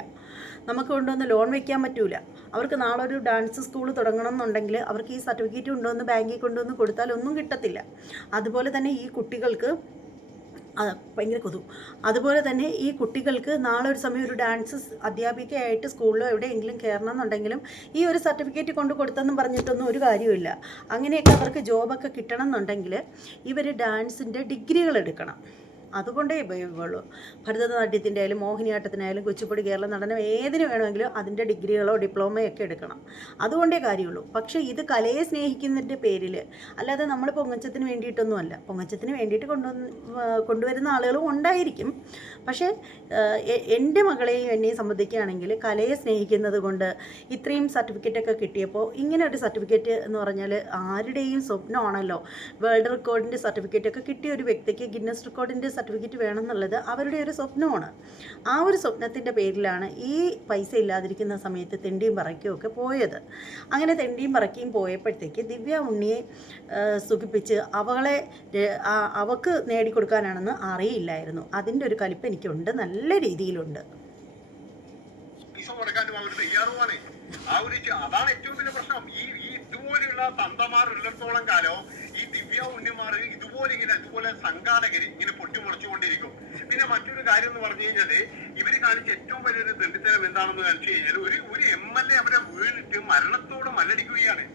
നമുക്ക് കൊണ്ടുവന്ന് ലോൺ വയ്ക്കാൻ പറ്റൂല. അവർക്ക് നാളെ ഒരു ഡാൻസ് സ്കൂൾ തുടങ്ങണം എന്നുണ്ടെങ്കിൽ അവർക്ക് ഈ സർട്ടിഫിക്കറ്റ് കൊണ്ടുവന്ന് ബാങ്കിൽ കൊണ്ടുവന്ന് കൊടുത്താൽ ഒന്നും കിട്ടത്തില്ല. അതുപോലെ തന്നെ ഈ കുട്ടികൾക്ക് ഭയങ്കര കൊതു. അതുപോലെ തന്നെ ഈ കുട്ടികൾക്ക് നാളെ ഒരു സമയം ഒരു ഡാൻസ് അധ്യാപികയായിട്ട് സ്കൂളിലോ എവിടെയെങ്കിലും കയറണം എന്നുണ്ടെങ്കിലും ഈ ഒരു സർട്ടിഫിക്കറ്റ് കൊണ്ട് കൊടുത്തെന്നും പറഞ്ഞിട്ടൊന്നും ഒരു കാര്യമില്ല. അങ്ങനെയൊക്കെ അവർക്ക് ജോബൊക്കെ കിട്ടണം എന്നുണ്ടെങ്കിൽ ഇവർ ഡാൻസിൻ്റെ ഡിഗ്രികൾ എടുക്കണം. അതുകൊണ്ടേ ഉപയോഗമുള്ളൂ. ഭരതനാട്യത്തിൻ്റെ ആയാലും മോഹിനിയാട്ടത്തിനായാലും കുച്ചിപ്പുടി, കേരള നടനം, ഏതിന് വേണമെങ്കിലും അതിൻ്റെ ഡിഗ്രികളോ ഡിപ്ലോമയോ ഒക്കെ എടുക്കണം. അതുകൊണ്ടേ കാര്യമുള്ളൂ. പക്ഷേ ഇത് കലയെ സ്നേഹിക്കുന്നതിൻ്റെ പേരിൽ, അല്ലാതെ നമ്മൾ പൊങ്ങച്ചത്തിന് വേണ്ടിയിട്ടൊന്നുമല്ല. പൊങ്ങച്ചത്തിന് വേണ്ടിയിട്ട് കൊണ്ടുവരുന്ന ആളുകളും ഉണ്ടായിരിക്കും. പക്ഷേ എൻ്റെ മകളെയും എന്നെയും സംബന്ധിക്കുകയാണെങ്കിൽ കലയെ സ്നേഹിക്കുന്നത് കൊണ്ട് ഇത്രയും സർട്ടിഫിക്കറ്റൊക്കെ കിട്ടിയപ്പോൾ, ഇങ്ങനെ ഒരു സർട്ടിഫിക്കറ്റ് എന്ന് പറഞ്ഞാൽ ആരുടെയും സ്വപ്നമാണല്ലോ. വേൾഡ് റെക്കോർഡിൻ്റെ സർട്ടിഫിക്കറ്റൊക്കെ കിട്ടിയ ഒരു വ്യക്തിക്ക് ഗിന്നസ് റെക്കോർഡിൻ്റെ സർട്ടിഫിക്കറ്റ് വേണമെന്നുള്ളത് അവരുടെ ഒരു സ്വപ്നമാണ്. ആ ഒരു സ്വപ്നത്തിൻ്റെ പേരിലാണ് ഈ പൈസ ഇല്ലാതിരിക്കുന്ന സമയത്ത് തെണ്ടിയും പറയ്ക്കും ഒക്കെ പോയത്. അങ്ങനെ തെണ്ടിയും പറയ്ക്കും പോയപ്പോഴത്തേക്ക് ദിവ്യ ഉണ്ണിയെ സുഖിപ്പിച്ച് അവൾക്ക് നേടിക്കൊടുക്കാനാണെന്ന് അറിയില്ലായിരുന്നു. അതിൻ്റെ ഒരു കലിപ്പ് എനിക്കുണ്ട്, നല്ല രീതിയിലുണ്ട്. അതാണ് ഏറ്റവും വലിയ പ്രശ്നം. ഇതുപോലെയുള്ള തന്തമാരുള്ളിടത്തോളം കാലം ഈ ദിവ്യ ഉണ്ണിമാർ ഇതുപോലെ സംഘാടകർ ഇങ്ങനെ പൊട്ടിമുളച്ചുകൊണ്ടിരിക്കും. പിന്നെ മറ്റൊരു കാര്യം എന്ന് പറഞ്ഞു കഴിഞ്ഞാല്, ഇവര് കാണിച്ച ഏറ്റവും വലിയൊരു ദണ്ഡിത്തരം എന്താണെന്ന് കാണിച്ചു കഴിഞ്ഞാൽ, ഒരു MLA അവരെ വീണിട്ട് മരണത്തോട് മല്ലടിക്കുകയാണ്.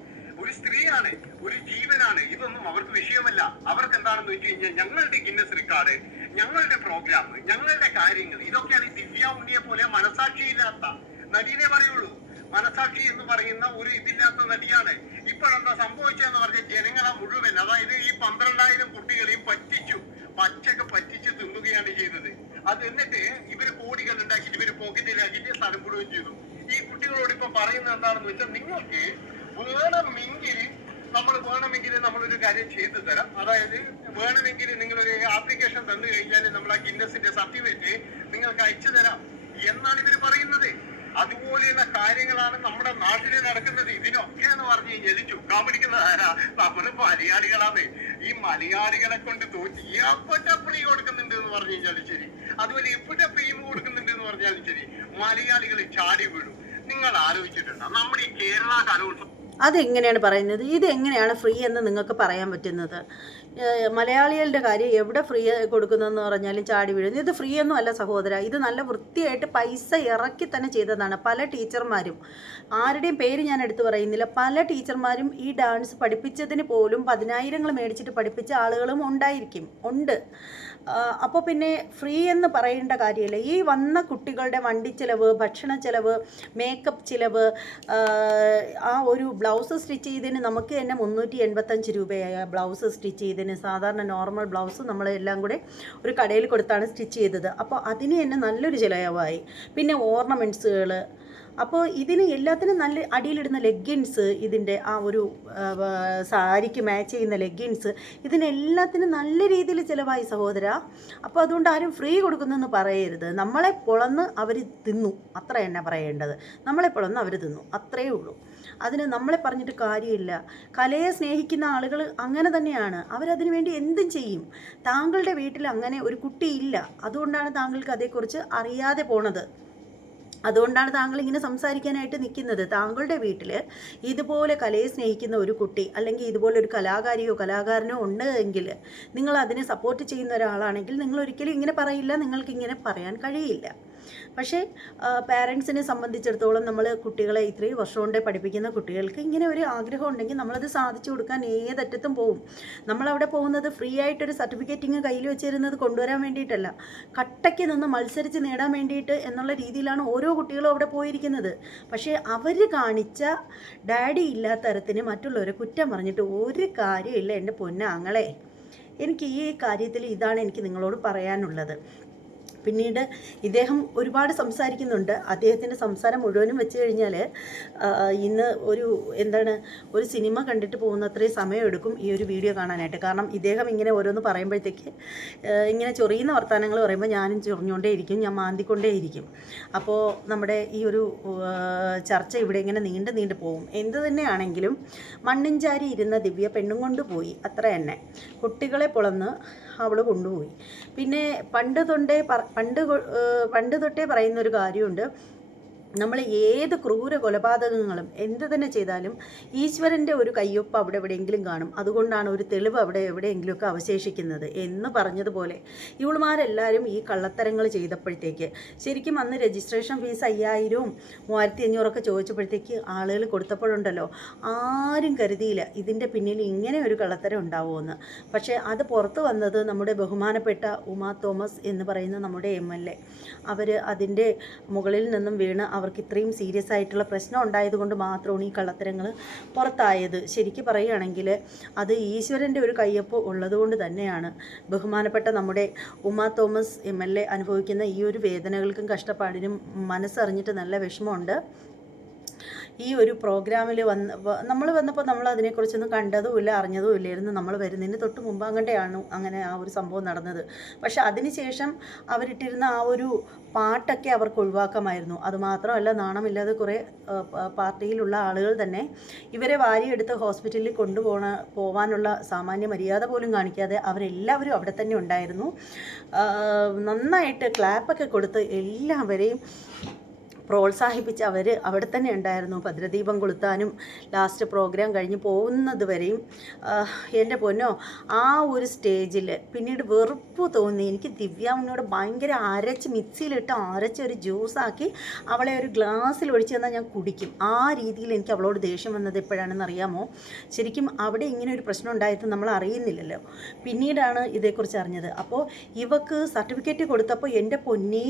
ഒരു സ്ത്രീയാണ്, ഒരു ജീവനാണ്. ഇതൊന്നും അവർക്ക് വിഷയമല്ല. അവർക്ക് എന്താണെന്ന് വെച്ച് കഴിഞ്ഞാൽ ഞങ്ങളുടെ ഗിന്നസ് റെക്കോർഡ്, ഞങ്ങളുടെ പ്രോഗ്രാം, ഞങ്ങളുടെ കാര്യങ്ങൾ, ഇതൊക്കെയാണ് ഈ ദിവ്യ ഉണ്ണിയെ പോലെ മനസാക്ഷിയില്ലാത്ത നടിയെ പറയുള്ളൂ. മനസാക്ഷി എന്ന് പറയുന്ന ഒരു ഇതില്ലാത്ത നടിയാണ്. ഇപ്പോഴെന്താ സംഭവിച്ചതെന്ന് പറഞ്ഞാൽ ജനങ്ങളെ മുഴുവൻ, അതായത് ഈ 12,000 കുട്ടികളെയും പച്ചക്ക് പറ്റിച്ച് തിന്നുകയാണ് ചെയ്തത്. അത് എന്നിട്ട് ഇവര് കോടികൾ ഉണ്ടാക്കിയിട്ട് ഇവര് പോക്കറ്റിലാക്കിയിട്ട് സ്ഥലം വിടുകയും ചെയ്തു. ഈ കുട്ടികളോട് ഇപ്പൊ പറയുന്നത് എന്താണെന്ന് വെച്ചാൽ, നിങ്ങൾക്ക് വേണമെങ്കിൽ നമ്മളൊരു കാര്യം ചെയ്തു തരാം. അതായത് വേണമെങ്കിൽ നിങ്ങളൊരു ആപ്ലിക്കേഷൻ തന്നു കഴിഞ്ഞാൽ നമ്മൾ ആ ഗിന്നസിന്റെ സർട്ടിഫിക്കറ്റ് നിങ്ങൾക്ക് അയച്ചു തരാം എന്നാണ് ഇവര് പറയുന്നത്. അതുപോലെയുള്ള കാര്യങ്ങളാണ് നമ്മുടെ നാട്ടിൽ നടക്കുന്നത്. ഇതിനൊക്കെ എന്ന് പറഞ്ഞു കഴിഞ്ഞാൽ ചുക്കാൻ പിടിക്കുന്നത് ആരാ? നമ്മള് മലയാളികളാണ്. ഈ മലയാളികളെ കൊണ്ട് തോറ്റി എവിടെ പ്രീ കൊടുക്കുന്നുണ്ട് എന്ന് പറഞ്ഞു കഴിഞ്ഞാലും ശരി, അതുപോലെ എവിടെ ഫെയിം കൊടുക്കുന്നുണ്ട് എന്ന് പറഞ്ഞാലും ശരി, മലയാളികൾ ചാടി വീഴും. നിങ്ങൾ ആലോചിച്ചിട്ടുണ്ടോ നമ്മുടെ ഈ കേരള കലോത്സവം? അതെങ്ങനെയാണ് പറയുന്നത്? ഇതെങ്ങനെയാണ് ഫ്രീ എന്ന് നിങ്ങൾക്ക് പറയാൻ പറ്റുന്നത്? മലയാളികളുടെ കാര്യം എവിടെ ഫ്രീ കൊടുക്കുന്നതെന്ന് പറഞ്ഞാലും ചാടി വീഴുന്നു. ഇത് ഫ്രീ ഒന്നും അല്ല സഹോദര. ഇത് നല്ല വൃത്തിയായിട്ട് പൈസ ഇറക്കി തന്നെ ചെയ്തതാണ്. പല ടീച്ചർമാരും, ആരുടെയും പേര് ഞാൻ എടുത്തു പറയുന്നില്ല, പല ടീച്ചർമാരും ഈ ഡാൻസ് പഠിപ്പിച്ചതിന് പോലും 10,000 മേടിച്ചിട്ട് പഠിപ്പിച്ച ആളുകളും ഉണ്ട്. അപ്പോൾ പിന്നെ ഫ്രീ എന്ന് പറയേണ്ട കാര്യമില്ല. ഈ വന്ന കുട്ടികളുടെ വണ്ടി ചിലവ്, ഭക്ഷണ ചിലവ്, മേക്കപ്പ് ചിലവ്, ആ ഒരു ബ്ലൗസ് സ്റ്റിച്ച് ചെയ്തതിന് നമുക്ക് തന്നെ 385 രൂപയായ ബ്ലൗസ് സ്റ്റിച്ച് ചെയ്തതിന്. സാധാരണ നോർമൽ ബ്ലൗസ് നമ്മളെല്ലാം കൂടെ ഒരു കടയിൽ കൊടുത്താണ് സ്റ്റിച്ച് ചെയ്തത്. അപ്പോൾ അതിന് തന്നെ നല്ലൊരു ചിലവായി. പിന്നെ ഓർണമെൻറ്റ്സുകൾ, അപ്പോൾ ഇതിന് എല്ലാത്തിനും നല്ല അടിയിലിടുന്ന ലെഗിൻസ്, ഇതിൻ്റെ ആ ഒരു സാരിക്ക് മാച്ച് ചെയ്യുന്ന ലെഗിൻസ്, ഇതിനെല്ലാത്തിനും നല്ല രീതിയിൽ ചിലവായി സഹോദര. അപ്പോൾ അതുകൊണ്ട് ആരും ഫ്രീ കൊടുക്കുന്നെന്ന് പറയരുത്. നമ്മളെ പൊളന്ന് അവർ തിന്നു, അത്ര തന്നെ പറയേണ്ടത്. നമ്മളെ പൊളന്ന് അവർ തിന്നു, അത്രയേ ഉള്ളൂ. അതിന് നമ്മളെ പറഞ്ഞിട്ട് കാര്യമില്ല. കലയെ സ്നേഹിക്കുന്ന ആളുകൾ അങ്ങനെ തന്നെയാണ്. അവരതിനു വേണ്ടി എന്തും ചെയ്യും. താങ്കളുടെ വീട്ടിൽ അങ്ങനെ ഒരു കുട്ടിയില്ല, അതുകൊണ്ടാണ് താങ്കൾക്ക് അതേക്കുറിച്ച് അറിയാതെ പോണത്. അതുകൊണ്ടാണ് താങ്കൾ ഇങ്ങനെ സംസാരിക്കാനായിട്ട് നിൽക്കുന്നത്. താങ്കളുടെ വീട്ടിൽ ഇതുപോലെ കലയെ സ്നേഹിക്കുന്ന ഒരു കുട്ടി, അല്ലെങ്കിൽ ഇതുപോലെ ഒരു കലാകാരിയോ കലാകാരനോ ഉണ്ട് എങ്കിൽ, നിങ്ങൾ അതിനെ സപ്പോർട്ട് ചെയ്യുന്ന ഒരാളാണെങ്കിൽ നിങ്ങൾ ഒരിക്കലും ഇങ്ങനെ പറയില്ല, നിങ്ങൾക്ക് ഇങ്ങനെ പറയാൻ കഴിയില്ല. പക്ഷേ പാരൻസിനെ സംബന്ധിച്ചിടത്തോളം നമ്മൾ കുട്ടികളെ ഇത്രയും വർഷം കൊണ്ടേ പഠിപ്പിക്കുന്ന കുട്ടികൾക്ക് ഇങ്ങനെ ഒരു ആഗ്രഹം ഉണ്ടെങ്കിൽ നമ്മളത് സാധിച്ചു കൊടുക്കാൻ ഏതറ്റത്തും പോകും. നമ്മളവിടെ പോകുന്നത് ഫ്രീ ആയിട്ടൊരു സർട്ടിഫിക്കറ്റിങ് കയ്യിൽ വെച്ചിരുന്നത് കൊണ്ടുവരാൻ വേണ്ടിയിട്ടല്ല, കട്ടയ്ക്ക് നിന്ന് മത്സരിച്ച് നേടാൻ വേണ്ടിയിട്ട് എന്നുള്ള രീതിയിലാണ് ഓരോ കുട്ടികളും അവിടെ പോയിരിക്കുന്നത്. പക്ഷേ അവർ കാണിച്ച ഡാഡി ഇല്ലാത്ത തരത്തിന് മറ്റുള്ളവരെ കുറ്റം പറഞ്ഞിട്ട് ഒരു കാര്യമില്ല എൻ്റെ പൊന്നാങ്ങളെ. എനിക്ക് ഈ കാര്യത്തിൽ ഇതാണ് എനിക്ക് നിങ്ങളോട് പറയാനുള്ളത്. പിന്നീട് ഇദ്ദേഹം ഒരുപാട് സംസാരിക്കുന്നുണ്ട്. അദ്ദേഹത്തിൻ്റെ സംസാരം മുഴുവനും വെച്ച് കഴിഞ്ഞാൽ ഇന്ന് ഒരു സിനിമ കണ്ടിട്ട് പോകുന്ന അത്രയും സമയമെടുക്കും ഈ ഒരു വീഡിയോ കാണാനായിട്ട്. കാരണം ഇദ്ദേഹം ഇങ്ങനെ ഓരോന്ന് പറയുമ്പോഴത്തേക്ക് ഇങ്ങനെ ചൊറിയുന്ന വർത്തമാനങ്ങൾ പറയുമ്പോൾ ഞാനും ചൊറിഞ്ഞുകൊണ്ടേയിരിക്കും, ഞാൻ മാന്തിക്കൊണ്ടേയിരിക്കും. അപ്പോൾ നമ്മുടെ ഈ ഒരു ചർച്ച ഇവിടെ ഇങ്ങനെ നീണ്ടു പോകും. എന്ത് തന്നെയാണെങ്കിലും മണ്ണും ചാരി ഇരുന്ന ദിവ്യ പെണ്ണും കൊണ്ടുപോയി, അത്ര തന്നെ. കുട്ടികളെ പൊളന്ന് അവൾ കൊണ്ടുപോയി. പിന്നെ പണ്ട് തൊട്ടേ പറയുന്നൊരു കാര്യമുണ്ട്, നമ്മൾ ഏത് ക്രൂര കൊലപാതകങ്ങളും എന്ത് തന്നെ ചെയ്താലും ഈശ്വരൻ്റെ ഒരു കയ്യൊപ്പ് അവിടെ എവിടെയെങ്കിലും കാണും. അതുകൊണ്ടാണ് ഒരു തെളിവ് അവിടെ എവിടെയെങ്കിലുമൊക്കെ അവശേഷിക്കുന്നത് എന്ന് പറഞ്ഞതുപോലെ ഇവളുമാരെല്ലാവരും ഈ കള്ളത്തരങ്ങൾ ചെയ്തപ്പോഴത്തേക്ക് ശരിക്കും അന്ന് രജിസ്ട്രേഷൻ ഫീസ് 5000 3500 ചോദിച്ചപ്പോഴത്തേക്ക് ആളുകൾ കൊടുത്തപ്പോഴുണ്ടല്ലോ, ആരും കരുതിയില്ല ഇതിൻ്റെ പിന്നിൽ ഇങ്ങനെ ഒരു കള്ളത്തരം ഉണ്ടാവുമെന്ന്. പക്ഷേ അത് പുറത്ത് വന്നത് നമ്മുടെ ബഹുമാനപ്പെട്ട ഉമാ തോമസ് എന്ന് പറയുന്ന നമ്മുടെ MLA, അവർ അതിൻ്റെ മുകളിൽ നിന്നും വീണ് അവർക്ക് ഇത്രയും സീരിയസ് ആയിട്ടുള്ള പ്രശ്നം ഉണ്ടായതുകൊണ്ട് മാത്രമാണ് ഈ കള്ളത്തരങ്ങൾ പുറത്തായത്. ശരിക്കും പറയുകയാണെങ്കിൽ അത് ഈശ്വരൻ്റെ ഒരു കയ്യൊപ്പ് ഉള്ളതുകൊണ്ട് തന്നെയാണ്. ബഹുമാനപ്പെട്ട നമ്മുടെ ഉമാ തോമസ് MLA അനുഭവിക്കുന്ന ഈ ഒരു വേദനകൾക്കും കഷ്ടപ്പാടിനും മനസ്സറിഞ്ഞിട്ട് നല്ല വിഷമമുണ്ട്. ഈ ഒരു പ്രോഗ്രാമിൽ നമ്മൾ വന്നപ്പോൾ നമ്മൾ അതിനെക്കുറിച്ചൊന്നും കണ്ടതുമില്ല, അറിഞ്ഞതും ഇല്ലായിരുന്നു. നമ്മൾ വരുന്നതിന് തൊട്ട് മുമ്പ് അങ്ങനെ ആ ഒരു സംഭവം നടന്നത്. പക്ഷെ അതിനുശേഷം അവരിട്ടിരുന്ന ആ ഒരു പാട്ടൊക്കെ അവർക്ക് ഒഴിവാക്കാമായിരുന്നു. അതുമാത്രമല്ല, നാണമില്ലാതെ കുറേ പാർട്ടിയിലുള്ള ആളുകൾ തന്നെ ഇവരെ വാരിയെടുത്ത് ഹോസ്പിറ്റലിൽ പോവാനുള്ള സാമാന്യ മര്യാദ പോലും കാണിക്കാതെ അവരെല്ലാവരും അവിടെ തന്നെ ഉണ്ടായിരുന്നു. നന്നായിട്ട് ക്ലാപ്പൊക്കെ കൊടുത്ത് എല്ലാവരെയും പ്രോത്സാഹിപ്പിച്ച് അവർ അവിടെ തന്നെ ഉണ്ടായിരുന്നു. ഭദ്രദീപം കൊളുത്താനും ലാസ്റ്റ് പ്രോഗ്രാം കഴിഞ്ഞ് പോകുന്നത് വരെയും. എൻ്റെ പൊന്നോ, ആ ഒരു സ്റ്റേജിൽ പിന്നീട് വെറുപ്പ് തോന്നി എനിക്ക്. ദിവ്യാവിനോട് ഭയങ്കര മിക്സിയിലിട്ട് അരച്ചൊരു ജ്യൂസാക്കി അവളെ ഒരു ഗ്ലാസ്സിൽ ഒഴിച്ച് തന്നാൽ ഞാൻ കുടിക്കും. ആ രീതിയിൽ എനിക്ക് അവളോട് ദേഷ്യം വന്നത് എപ്പോഴാണെന്ന് അറിയാമോ? ശരിക്കും അവിടെ ഇങ്ങനെ ഒരു പ്രശ്നം ഉണ്ടായിട്ട് നമ്മൾ അറിയുന്നില്ലല്ലോ, പിന്നീടാണ് ഇതേക്കുറിച്ച് അറിഞ്ഞത്. അപ്പോൾ ഇവക്ക് സർട്ടിഫിക്കറ്റ് കൊടുത്തപ്പോൾ എൻ്റെ പൊന്നേ,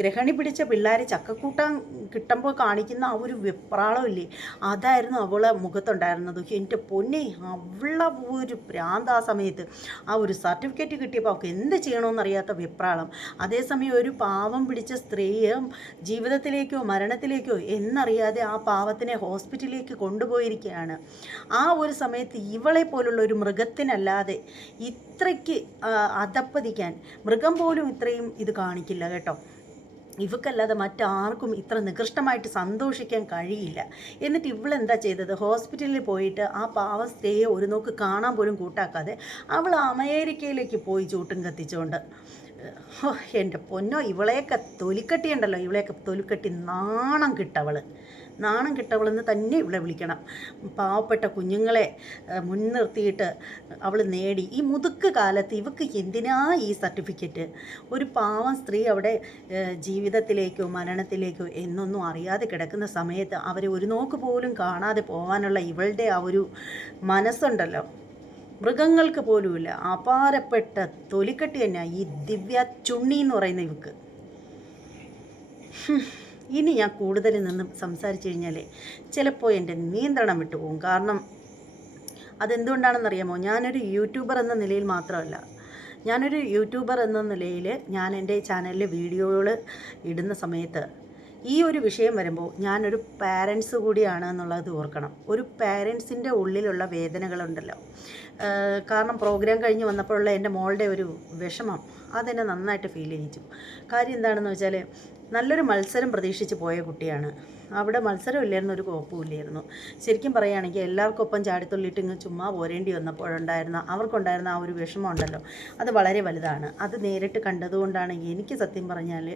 ഗ്രഹണി പിടിച്ച പിള്ളേർ ചക്കക്കൂട്ടാൻ കിട്ടുമ്പോൾ കാണിക്കുന്ന ആ ഒരു വെപ്രാളമില്ലേ, അതായിരുന്നു അവളെ മുഖത്തുണ്ടായിരുന്നത്. എൻ്റെ പൊന്നെ, അവളെ ഒരു ഭ്രാന്ത്. ആ സമയത്ത് ആ ഒരു സർട്ടിഫിക്കറ്റ് കിട്ടിയപ്പോൾ അവൾക്ക് എന്ത് ചെയ്യണമെന്നറിയാത്ത വെപ്രാളം. അതേസമയം ഒരു പാവം പിടിച്ച സ്ത്രീയെ ജീവിതത്തിലേക്കോ മരണത്തിലേക്കോ എന്നറിയാതെ ആ പാവത്തിനെ ഹോസ്പിറ്റലിലേക്ക് കൊണ്ടുപോയിരിക്കുകയാണ്. ആ ഒരു സമയത്ത് ഇവളെ പോലുള്ള ഒരു മൃഗത്തിനല്ലാതെ ഇത്രയ്ക്ക് അധപ്പതിക്കാൻ മൃഗം പോലും ഇത്രയും ഇത് കാണിക്കില്ല കേട്ടോ. ഇവക്കല്ലാതെ മറ്റാർക്കും ഇത്ര നികൃഷ്ടമായിട്ട് സന്തോഷിക്കാൻ കഴിയില്ല. എന്നിട്ട് ഇവളെന്താ ചെയ്തത്? ഹോസ്പിറ്റലിൽ പോയിട്ട് ആ പാവ സ്ത്രീയെ ഒരു നോക്ക് കാണാൻ പോലും കൂട്ടാക്കാതെ അവൾ അമേരിക്കയിലേക്ക് പോയി ചൂട്ടും കത്തിച്ചുകൊണ്ട്. എൻ്റെ പൊന്നോ, ഇവളെയൊക്കെ തൊലിക്കട്ടിയുണ്ടല്ലോ, ഇവളെയൊക്കെ തൊലിക്കട്ടി നാണം കിട്ടവളെന്ന് തന്നെ ഇവിടെ വിളിക്കണം. പാവപ്പെട്ട കുഞ്ഞുങ്ങളെ മുൻനിർത്തിയിട്ട് അവൾ നേടി. ഈ മുതുക്ക് കാലത്ത് ഇവക്ക് എന്തിനാ ഈ സർട്ടിഫിക്കറ്റ്? ഒരു പാവം സ്ത്രീ അവിടെ ജീവിതത്തിലേക്കോ മരണത്തിലേക്കോ എന്നൊന്നും അറിയാതെ കിടക്കുന്ന സമയത്ത് അവരെ ഒരു നോക്ക് പോലും കാണാതെ പോകാനുള്ള ഇവളുടെ ആ ഒരു മനസ്സുണ്ടല്ലോ, മൃഗങ്ങൾക്ക് പോലുമില്ല. അപാരപ്പെട്ട തൊലിക്കട്ടി തന്നെ ഈ ദിവ്യ ചുണ്ണി എന്ന് പറയുന്ന ഇവക്ക്. ഇനി ഞാൻ കൂടുതൽ നിന്നും സംസാരിച്ചു കഴിഞ്ഞാൽ ചിലപ്പോൾ എൻ്റെ നിയന്ത്രണം വിട്ടുപോകും. കാരണം അതെന്തുകൊണ്ടാണെന്നറിയാമോ? ഞാനൊരു യൂട്യൂബർ എന്ന നിലയിൽ മാത്രമല്ല, ഞാൻ എൻ്റെ ചാനലിൽ വീഡിയോകൾ ഇടുന്ന സമയത്ത് ഈ ഒരു വിഷയം വരുമ്പോൾ ഞാനൊരു പാരൻസ് കൂടിയാണ് എന്നുള്ളത് ഓർക്കണം. ഒരു പാരൻസിൻ്റെ ഉള്ളിലുള്ള വേദനകളുണ്ടല്ലോ. കാരണം പ്രോഗ്രാം കഴിഞ്ഞ് വന്നപ്പോഴുള്ള എൻ്റെ മോളുടെ ഒരു വിഷമം അതെന്നെ നന്നായിട്ട് ഫീൽ ചെയ്യിച്ചു. കാര്യം എന്താണെന്ന് വെച്ചാൽ നല്ലൊരു മത്സരം പ്രതീക്ഷിച്ച് പോയ കുട്ടിയാണ്. അവിടെ മത്സരമില്ലായിരുന്നു, ഒരു കുഴപ്പമില്ലായിരുന്നു. ശരിക്കും പറയുകയാണെങ്കിൽ എല്ലാവർക്കൊപ്പം ചാടിത്തുള്ളിയിട്ട് ഇങ്ങ് ചുമ്മാ പോരേണ്ടി അവർക്കുണ്ടായിരുന്ന ആ ഒരു വിഷമം ഉണ്ടല്ലോ, അത് വളരെ വലുതാണ്. അത് നേരിട്ട് കണ്ടതുകൊണ്ടാണ് എനിക്ക് സത്യം പറഞ്ഞാൽ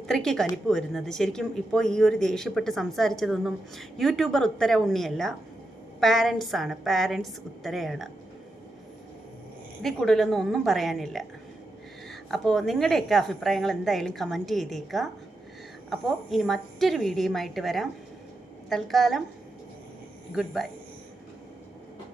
ഇത്രയ്ക്ക് കലിപ്പ് വരുന്നത്. ശരിക്കും ഇപ്പോൾ ഈ ഒരു ദേഷ്യപ്പെട്ട് സംസാരിച്ചതൊന്നും യൂട്യൂബർ ഉത്തര ഉണ്ണിയല്ല, പാരൻസ് ഉത്തരയാണ്. ഇതിൽ കൂടുതലൊന്നും പറയാനില്ല. അപ്പോൾ നിങ്ങളുടെയൊക്കെ അഭിപ്രായങ്ങൾ എന്തായാലും കമൻറ്റ് ചെയ്തേക്കുക. അപ്പോൾ ഇനി മറ്റൊരു വീഡിയോയുമായിട്ട് വരാം. തൽക്കാലം ഗുഡ് ബൈ.